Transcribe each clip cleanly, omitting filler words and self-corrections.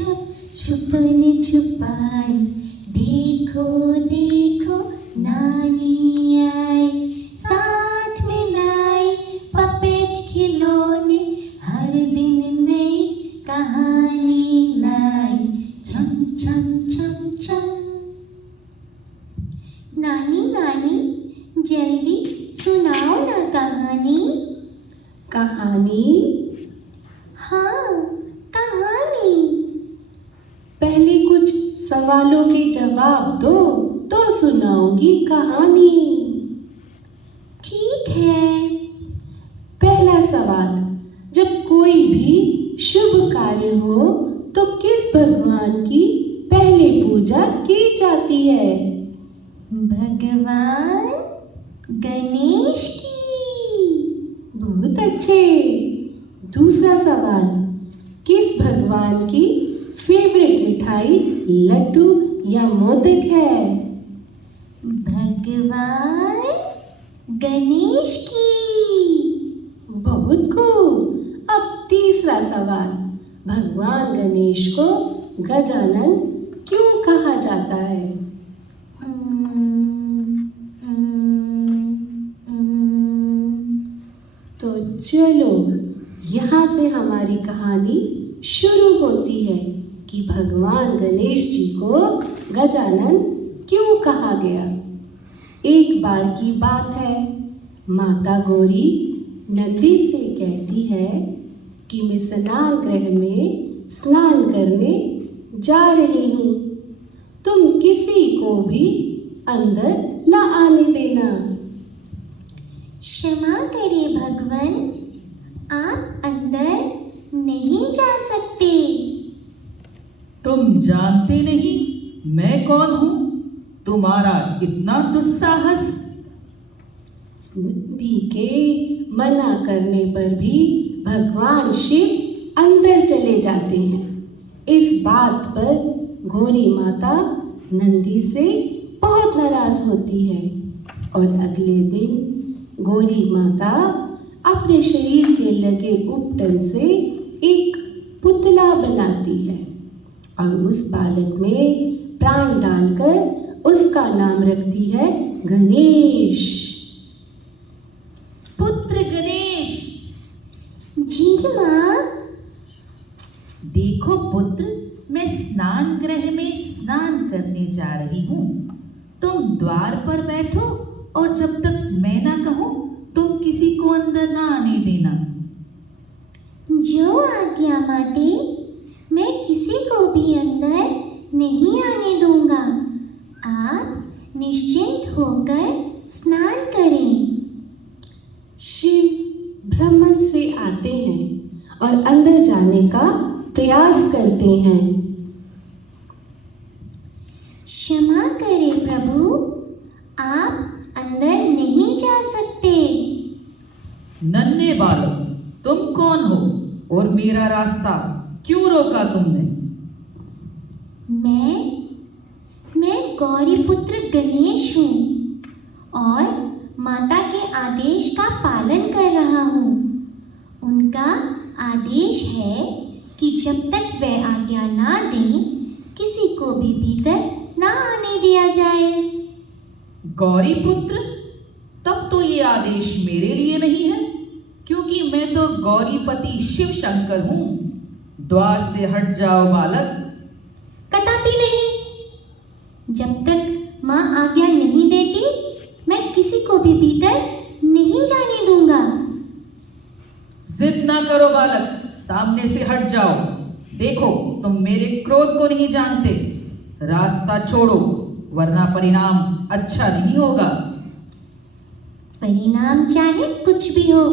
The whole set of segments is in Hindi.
जब छुपने छुपाई, देखो देखो नानी आई, साथ में लाई पपेट खिलौने, हर दिन नई कहानी लाई, छम छम छम छम। नानी नानी जल्दी सुनाओ ना कहानी। कहानी? हाँ, कहानी। पहले कुछ सवालों के जवाब दो तो सुनाऊंगी कहानी। ठीक है। पहला सवाल, जब कोई भी शुभ कार्य हो तो किस भगवान की पहले पूजा की जाती है? भगवान गणेश की। बहुत अच्छे। दूसरा सवाल, किस भगवान की फेवरेट मिठाई लड्डू या मोदक है? भगवान गणेश की। बहुत खूब। अब तीसरा सवाल, भगवान गणेश को गजानन क्यों कहा जाता है? तो चलो यहाँ से हमारी कहानी शुरू होती है कि भगवान गणेश जी को गजानन क्यों कहा गया। एक बार की बात है, माता गौरी नंदी से कहती है कि मैं स्नान गृह में स्नान करने जा रही हूँ, तुम किसी को भी अंदर न आने देना। क्षमा करिए भगवान, आप अंदर नहीं जा सकते। तुम जानते नहीं मैं कौन हूँ? तुम्हारा इतना दुस्साहस। नंदी के मना करने पर भी भगवान शिव अंदर चले जाते हैं। इस बात पर गौरी माता नंदी से बहुत नाराज होती है और अगले दिन गौरी माता अपने शरीर के लगे उपटन से एक पुतला बनाती है और उस बालक में प्राण डालकर उसका नाम रखती है गणेश। पुत्र गणेश। जी माँ। देखो पुत्र, मैं स्नान गृह में स्नान करने जा रही हूँ। तुम द्वार पर बैठो और जब तक मैं ना कहूँ तुम किसी को अंदर ना आने देना। जो आज्ञा माते, मैं किसी को भी अंदर नहीं आने दूंगा। आप निश्चिंत होकर स्नान करें। शिव ब्रह्मन से आते हैं और अंदर जाने का प्रयास करते हैं। क्षमा करें प्रभु, आप अंदर नहीं जा सकते। नन्हे बालक, तुम कौन हो और मेरा रास्ता क्यों रोका तुमने? मैं गौरी पुत्र गणेश हूँ और माता के आदेश का पालन कर रहा हूँ। उनका आदेश है कि जब तक वह आज्ञा ना दें, किसी को भी भीतर ना आने दिया जाए। गौरी पुत्र, तब तो ये आदेश मेरे लिए नहीं है, क्योंकि मैं तो गौरीपति शिव शंकर हूँ। द्वार से हट जाओ बालक। कदापि नहीं। जब तक माँ आज्ञा नहीं देती, मैं किसी को भी भीतर नहीं जाने दूंगा। जिद ना करो बालक, सामने से हट जाओ। देखो, तुम मेरे क्रोध को नहीं जानते। रास्ता छोड़ो, वरना परिणाम अच्छा नहीं होगा। परिणाम चाहे कुछ भी हो,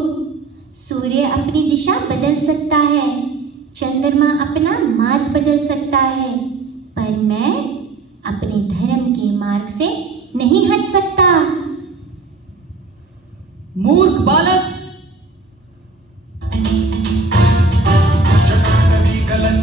सूर्य अपनी दिशा बदल सकता है, चंद्रमा अपना मार्ग बदल सकता है, पर मैं अपने धर्म के मार्ग से नहीं हट सकता। मूर्ख बालक।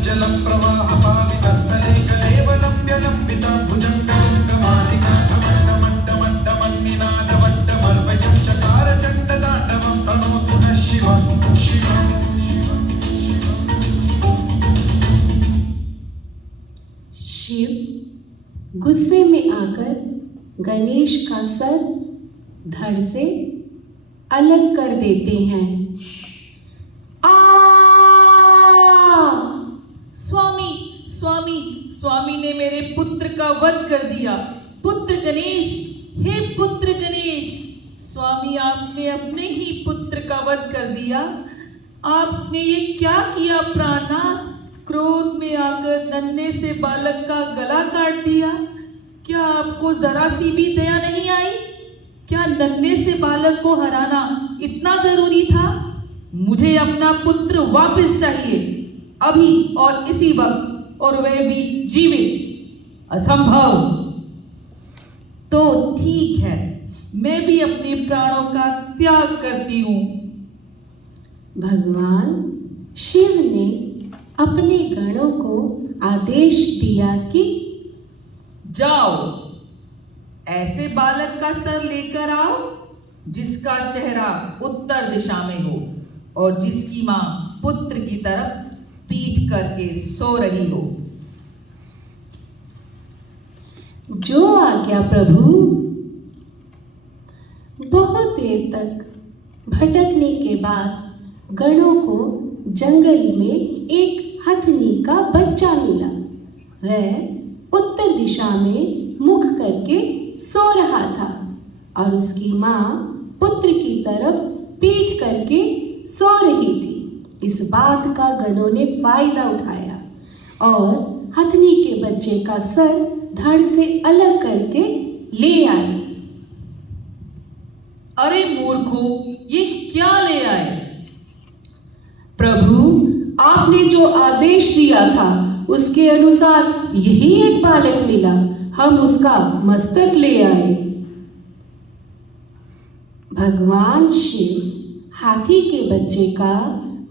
जलं प्रवाह पावितस्थले कलेवलं व्यलम्बितं भुजङ्गमण्डमण्डमण्डमन्निनादवड्डमर्वयं चकार चण्डताण्डवं तनोतु नः शिवं शिवं शिवं शिवं। गणेश का सर धड़ से अलग कर देते हैं। आ! स्वामी स्वामी स्वामी ने मेरे पुत्र का वध कर दिया। पुत्र गणेश, हे पुत्र गणेश, स्वामी आपने अपने ही पुत्र का वध कर दिया। आपने ये क्या किया प्राणनाथ? क्रोध में आकर नन्हे से बालक का गला काट दिया। क्या आपको जरा सी भी दया नहीं आई? क्या नन्हे से बालक को हराना इतना जरूरी था? मुझे अपना पुत्र वापस चाहिए, अभी और इसी वक्त, और वह भी जीवित। असंभव। तो ठीक है, मैं भी अपने प्राणों का त्याग करती हूँ। भगवान शिव ने अपने गणों को आदेश दिया कि जाओ, ऐसे बालक का सर लेकर आओ जिसका चेहरा उत्तर दिशा में हो और जिसकी मां पुत्र की तरफ पीठ करके सो रही हो। जो आज्ञा प्रभु। बहुत देर तक भटकने के बाद गणों को जंगल में एक हथनी का बच्चा मिला। वह उत्तर दिशा में मुख करके सो रहा था और उसकी माँ पुत्र की तरफ पीठ करके सो रही थी। इस बात का गणों ने फायदा उठाया और हथनी के बच्चे का सर धड़ से अलग करके ले आए। अरे मूर्खों, ये क्या ले आए? प्रभु, आपने जो आदेश दिया था उसके अनुसार यही एक बालक मिला, हम उसका मस्तक ले आए। भगवान शिव हाथी के बच्चे का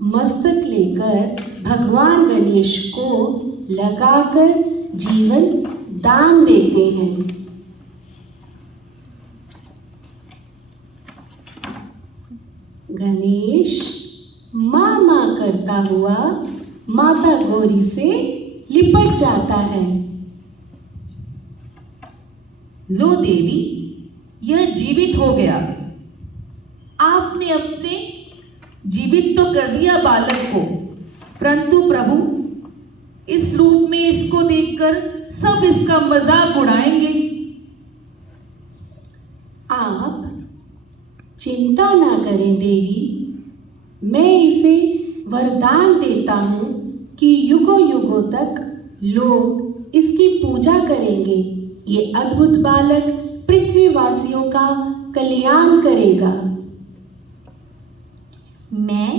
मस्तक लेकर भगवान गणेश को लगाकर जीवन दान देते हैं। गणेश माँ माँ करता हुआ माता गौरी से लिपट जाता है। लो देवी, यह जीवित हो गया। आपने अपने जीवित तो कर दिया बालक को, परंतु प्रभु, इस रूप में इसको देखकर सब इसका मजाक उड़ाएंगे। आप चिंता ना करें देवी, मैं इसे वरदान देता हूँ कि युगों युगों तक लोग इसकी पूजा करेंगे। ये अद्भुत बालक पृथ्वीवासियों का कल्याण करेगा। मैं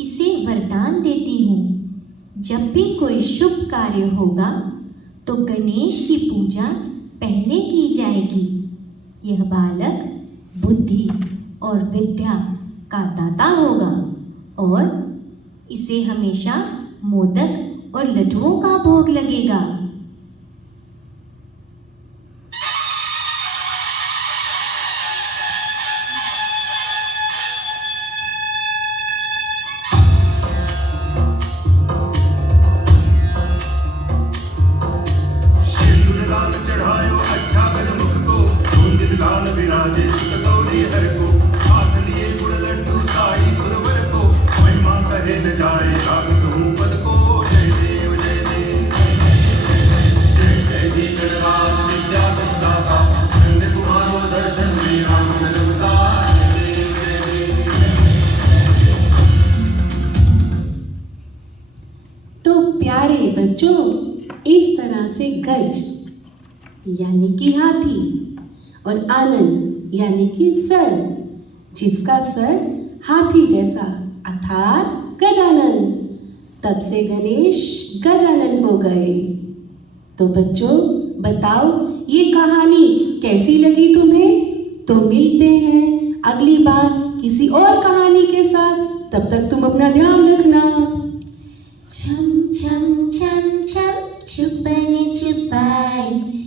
इसे वरदान देती हूँ, जब भी कोई शुभ कार्य होगा तो गणेश की पूजा पहले की जाएगी। यह बालक बुद्धि और विद्या का दाता होगा और इसे हमेशा मोदक और लड्डुओं का भोग लगेगा। सिंदूर लाल चढ़ायो अच्छा गजमुख को, गुंजित लाल विराजे सुत गौरी हर को, हाथ लिए गुड़ लड्डू साई सुरवर को, महिमा कहे न जाए राग कहूँ पद को। जय देव जय देव जय जय जी गणराज विद्या संदाता, नंद कुमारो दर्शन मेरा मन रमता। जय देव जय देव। तो प्यारे बच्चों, इस तरह से गज यानी कि हाथी और आनन यानी कि सर, जिसका सर हाथी जैसा अर्थात गजानन, तब से गणेश गजानन हो गए। तो बच्चों बताओ, ये कहानी कैसी लगी तुम्हें? तो मिलते हैं अगली बार किसी और कहानी के साथ। तब तक तुम अपना ध्यान रखना। छम छम छम छम छुपन छुपाई